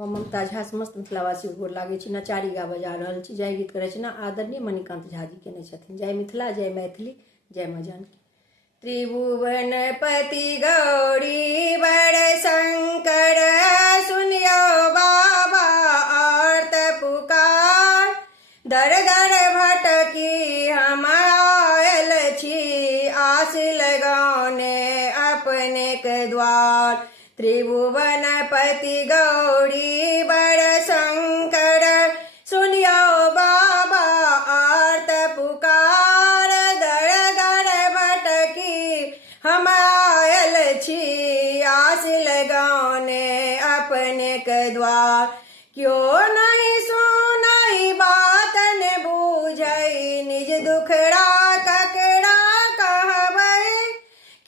हम ममता झा समस्त मिथिलावासी गोर लागै छी। नचारी गा बजा रहल छी। जय गीत रचना आदरणीय मणिकांत झा जी केने छथिन। जय मिथिला, जय मैथिली, जय मां जानकी। त्रिभुवन पति गौरी बड़ शंकर, सुनियो बाबा आर्त पुकार। दर दर भटकी हम आयल छी, आस लगौने अपने के द्वार। त्रिभुवन पति गौरी बड़ शंकर, सुनियो बाबा आर्त पुकार। दर दर भटकी हम आयल छी, आस लगौने अपने के द्वार। क्यों नहीं सुनाई बात न बूझई, निज दुखड़ा ककड़ा कहबै।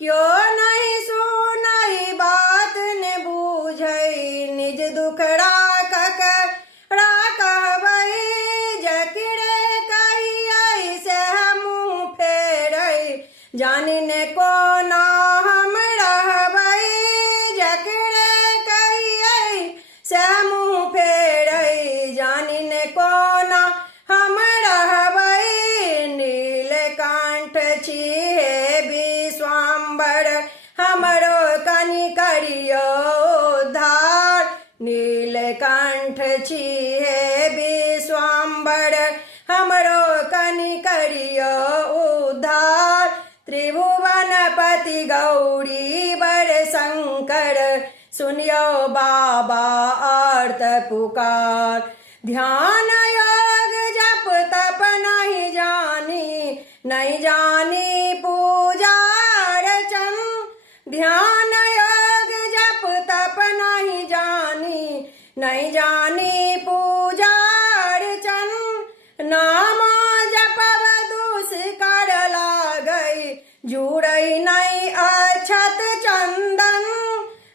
क्यों नहीं सुनाई बात न बूझई, निज दुखड़ा ककड़ा कहबै। जकरे कहियै से मुँह फेरै, जानि ने कोना हम रहबै। जकरे कहियै से मुँह फेरै, जानि ने कोना हम रहबै। नीलकंठ छी हे विश्वाम्बर, हमरो कनि करियो उद्धार। नीलकंठ छी हे विश्वाम्बर, हमरो कनि करियो उद्धार। त्रिभुवन पति गौरी बड़ शंकर, सुनियो बाबा आर्त पुकार। ध्यान योग जप तप नहीं जानी, नहीं जानी पूजा अर्चन। ध्यान योग जप तप नहीं जानी, नहीं जानी पूजा अर्चन। नाम जपब दुष्कर लागै, जुड़ै नहीं अक्षत चंदन।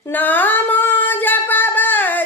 नाम जपब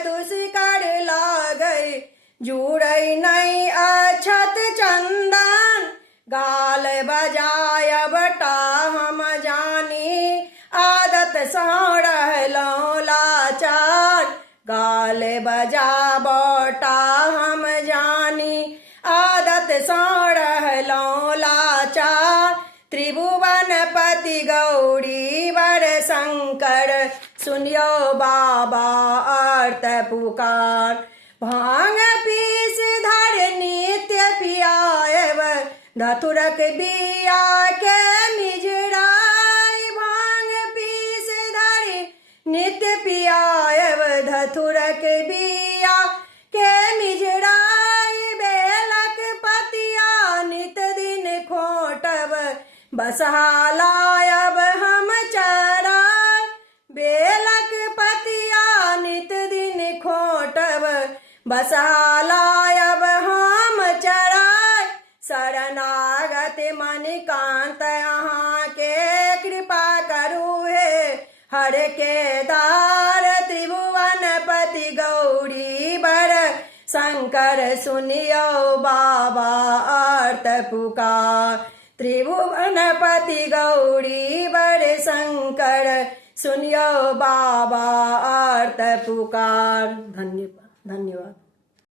दुष्कर लागै, जुड़ै नहीं अक्षत चंदन। गाल बजायब टा हम जानी, आदत सँ रहलौं लाचार। गाल बजाबटा हम जानी, आदत सँ रहलौं लाचार। त्रिभुवन पति गौरी बड़ शंकर, सुनियो बाबा आर्त पुकार। भांग पीस धर नित्य पियायब, धतुरक बिया के मिजराई। भांग पीस धर नित्य पियायब, धतुरक बिया के मिजराई। बेलक पतिया नित दिन खोटब, बसहा लायब हम चराय। बेलक पतिया नित दिन खोटब, बसहा लायब हम चराय। शरणागत मणिकांत अहाँ के कृपा करू हे हर के दार। त्रिभुवन पति गौरी बड़ शंकर, सुनियो बाबा आर्त पुकार। त्रिभुवन पति गौरी बड़ शंकर, सुनियो बाबा आर्त पुकार। धन्यवाद, धन्यवाद।